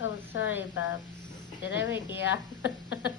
Oh, sorry, Babs. Did I wake you up?